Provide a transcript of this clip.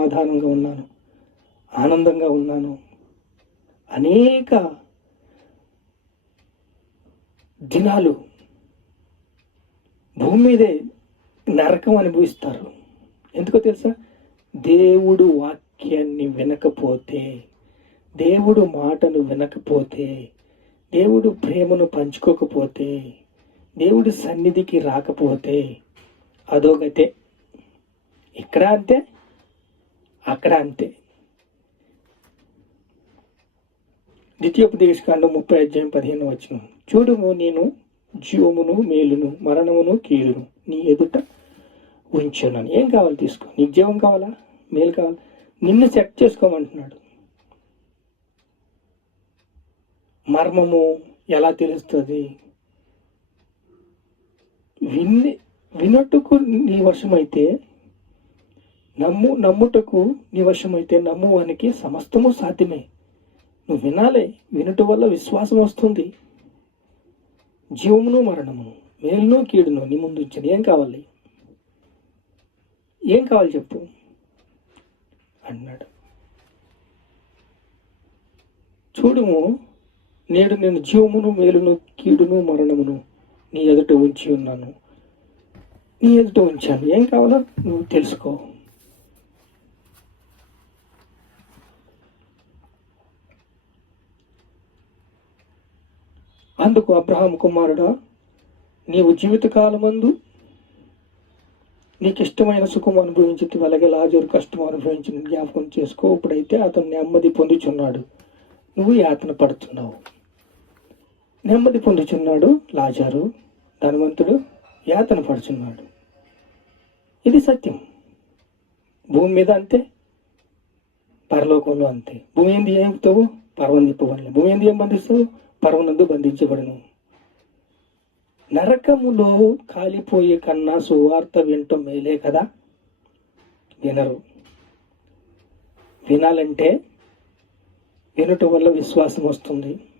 సమాధానంగా ఉన్నాను ఆనందంగా ఉన్నాను. అనేక దినాలు భూమి మీదే నరకం అనుభవిస్తారు. ఎందుకో తెలుసా? దేవుడు వాక్యాన్ని వినకపోతే దేవుడు మాటను వినకపోతే దేవుడు ప్రేమను పంచుకోకపోతే దేవుడి సన్నిధికి రాకపోతే అదోగతే ఇక్కడ అంతే. అక్కడ అంతే. ద్వితీయోపదేశకాండం ముప్పై అధ్యాయం పదిహేను వచ్చిన చూడుము నేను జీవమును మేలును మరణమును కీడును నీ ఎదుట ఉంచున్నాను ఏం కావాలి తీసుకో? నీకు జీవం కావాలా? మేలు కావాలా? నిన్ను సెట్ చేసుకోమంటున్నాడు. మర్మము ఎలా తెలుస్తుంది? విన్ని వినట్టుకు నీ వశమైతే నమ్ము నమ్ముటకు నీ వశమైతే నమ్మువానికి సమస్తము సాధ్యమే. నువ్వు వినాలే వినుట వల్ల విశ్వాసం వస్తుంది. జీవమును మరణమును మేలును కీడును నీ ముందు ఉంచాను ఏం కావాలి? ఏం కావాలి చెప్పు? అన్నాడు. చూడుము నేడు నేను జీవమును మేలును కీడును మరణమును నీ ఎదుట ఉంచి ఉన్నాను. నీ ఎదుట ఉంచాను. ఏం కావాలో నువ్వు తెలుసుకో. అందుకు అబ్రహాం కుమారుడా నీవు జీవితకాలమందు నీకు ఇష్టమైన సుఖం అనుభవించి అలాగే లాజరు కష్టం అనుభవించిన జ్ఞాపకం చేసుకో. ఇప్పుడైతే అతను నెమ్మది పొందుచున్నాడు. నువ్వు యాతన పడుతున్నావు నెమ్మది పొందుచున్నాడు లాజారు ధనవంతుడు యాతన పడుచున్నాడు. ఇది సత్యం. భూమి మీద అంతే పరలోకంలో అంతే. భూమి ఏంది ఏం పర్వం తిప్పబడలే భూమి ఏంది ఏం బంధిస్తావు? పర్వనందు బంధించబడను. నరకములో కాలిపోయే కన్నా సువార్త వినటం మేలే కదా? వినరు. వినాలంటే వినుట వల్ల విశ్వాసం వస్తుంది